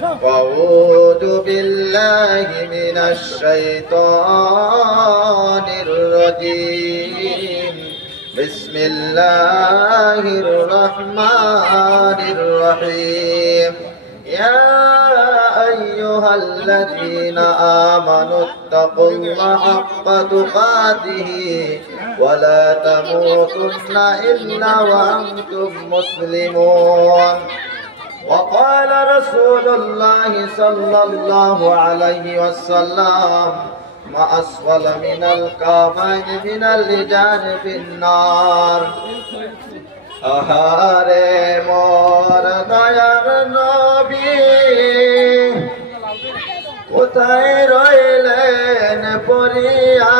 أعوذ بالله من الشيطان الرجيم بسم الله الرحمن الرحيم يا أيها الذين آمنوا اتقوا الله حق تقاته ولا تموتن إلا وأنتم مسلمون وقال رسول الله صلى الله عليه وسلم ما أسفل من الكعبين من الرجال في النار আহারে মোর দয়ার নবী কোথায় রইলেন পরিয়া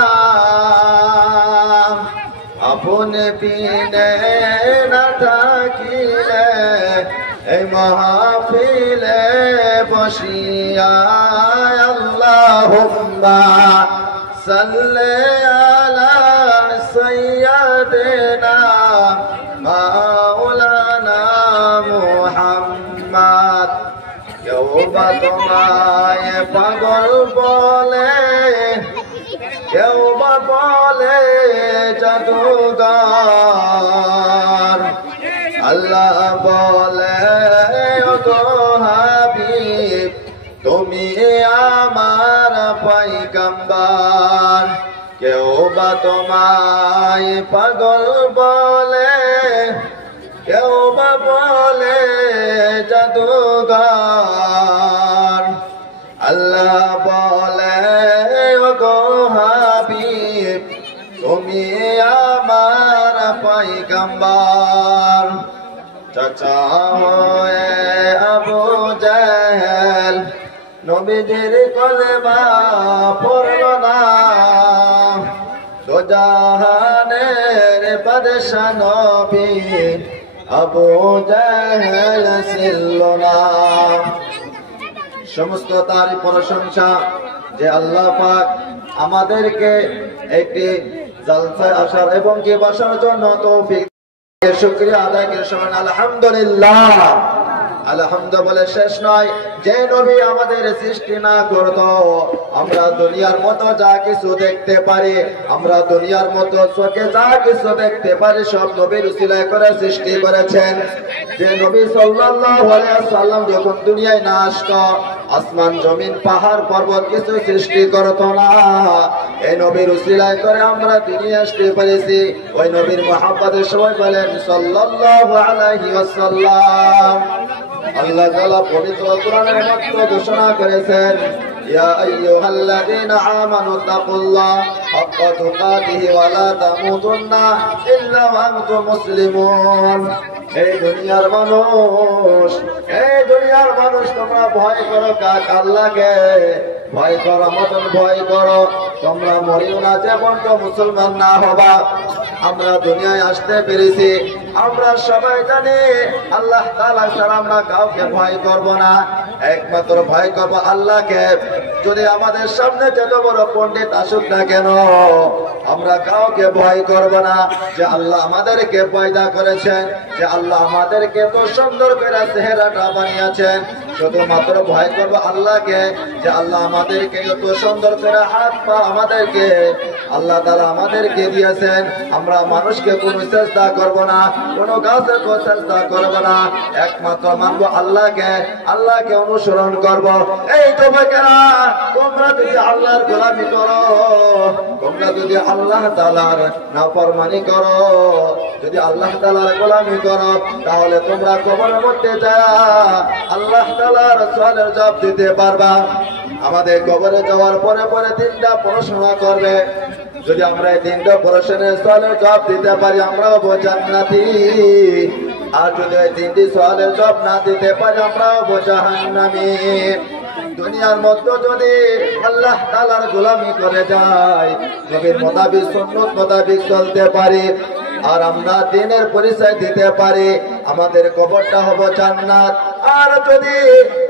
আপনি বিনে না থাকিলে এই মাহফিলে বসিয়া আল্লাহুম্মা সাল্লি আলা সাইয়্যিদিনা মাওলানা মুহাম্মদ কেউ বা তোমায় পাগল বলে কেউ বা বলে জাদুঘর আল্লাহ বলে ওগো হাবিব তুমি আমার পয়গম্বর কেউ বা তোমায় পাগল বলে কেউ বা বলে জাদুঘর আল্লাহ বলে ওগো হাবিব তুমি আমার পয়গম্বর চাচা হয়ে আবু জাহেল নবীজির কলেমা পড়ল না দোজাহানের বাদশা নবী আবু জাহেল ছিল না। সমস্ত তারই প্রশংসা যে আল্লাহ পাক আমাদেরকে একটি জালসায় আসার এবং কি বসার জন্য তৌফিক শুকরিয়া আদায় করে সবাই আলহামদুলিল্লাহ। আলহামদুলিল্লাহ বলে শেষ নয়। যে নবী আমাদের সৃষ্টি না করতো আমরা দুনিয়ার মতো যা কিছু দেখতে পারি, আমরা দুনিয়ার মতো চোখে যা কিছু দেখতে পারি সব নবীর উসিলায় করে সৃষ্টি করেছেন। যে নবী সাল্লাল্লাহু আলাইহি ওয়াসাল্লাম যখন দুনিয়ায় না আসতো আসমান জমিন পাহাড় পর্বত কিছু সৃষ্টি করতো না। এই নবীর উসিলায় করে আমরা দুনিয়া আসতে পেরেছি। ওই নবীর মুহাব্বতের সবাই বলেন সাল্লাল্লাহু আলাইহি ওয়াসাল্লাম। আল্লাহ তাআলা পবিত্র কোরআনের মধ্যে ঘোষণা করেছেন ইয়া আইয়ুহাল্লাযীনা আমানু তাকুল্লাহ হাক্কা তুকাতিহি ওয়া লা তামুতুন্না ইল্লা ওয়া আনতুম মুসলিমুন। এই দুনিয়ার মানুষ তোমরা ভয় করো কাক আল্লাহকে, ভয় করো মতন ভয় করো, তোমরা মরিও না যেমন তো মুসলমান না হবা। আমরা দুনিয়ায় আসতে পেরেছি, আমরা সবাই জানি আল্লাহ তাআলা ছাড়া আমরা কাউকে ভয় করব না, একমাত্র ভয় করব আল্লাহকে। যদি আমাদের সামনে যত বড় পণ্ডিত আসুক না কেন আমরা কাউকে ভয় করব না। যে আল্লাহ আমাদেরকে পয়দা করেছেন, যে আল্লাহ আমাদেরকে এত সুন্দর করে চেহারাটা বানিয়েছেন, শুধুমাত্র ভয় করবো আল্লাহকে। যে আল্লাহ আমাদেরকে এত সুন্দর করে হাত পা আমাদেরকে আল্লাহ তাআলা আমাদেরকে দিয়েছেন। আমরা মানুষকে কোনো চেষ্টা করব না, কোনো গাছের চেষ্টা করব না, একমাত্র মানবো আল্লাহকে, আল্লাহকে অনুসরণ করব। এই যুবকেরা তোমরা যদি আল্লাহর গোলামি করো, তোমরা যদি আল্লাহ তাআলার নাফরমানি করো, যদি আল্লাহ তাআলার গোলামি করো, তাহলে তোমরা কবরের মধ্যে যা আল্লাহ তাআলার সওয়ালের জবাব দিতে পারবা। আমাদের কবরে যাওয়ার পরে পরে তিনটা পড়াশোনা করবে। যদি আমরা এই তিনটা প্রশ্নের সওয়ালের জবাব দিতে পারি আমরা হবো জান্নাতি, আর যদি এই তিনটি সওয়ালের জবাব না দিতে পারি আমরা হবো জাহান্নামী। দুনিয়ার মধ্যে যদি আল্লাহ তাআলার গোলামি করে যাই, নবীর মোতাবিক সুন্নাত মোতাবিক চলতে পারি, আর আমরা দ্বীনের পরিচয় দিতে পারি, আমাদের কবরটা হবো জান্নাত। আর যদি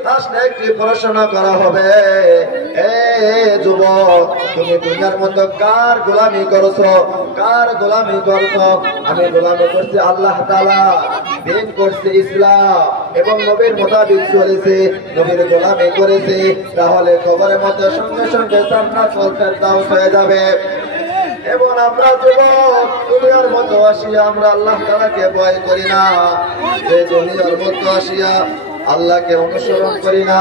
লাস্টে একটি প্রশ্ন করা হবে, এ যুবক, তুমি দুনিয়ার মধ্যে কার গোলামি করছো? কার গোলামি করছো? আমি গোলামি করছি আল্লাহ তাআলা, দিন করছি ইসলাম এবং নবীর মোতাবেক চলেছে, নবীর গোলামি করেছে। তাহলে কবরের মধ্যে সঙ্গে সঙ্গে জান্নাত ওয়াল ফেরদাউস হয়ে যাবে। এবং আমরা যুবক দুনিয়ার মধ্যে আসিয়া আমরা আল্লাহ তাআলাকে ভয় করি না, যে দুনিয়ার মধ্যে আসিয়া আল্লাহকে অনুসরণ করি না।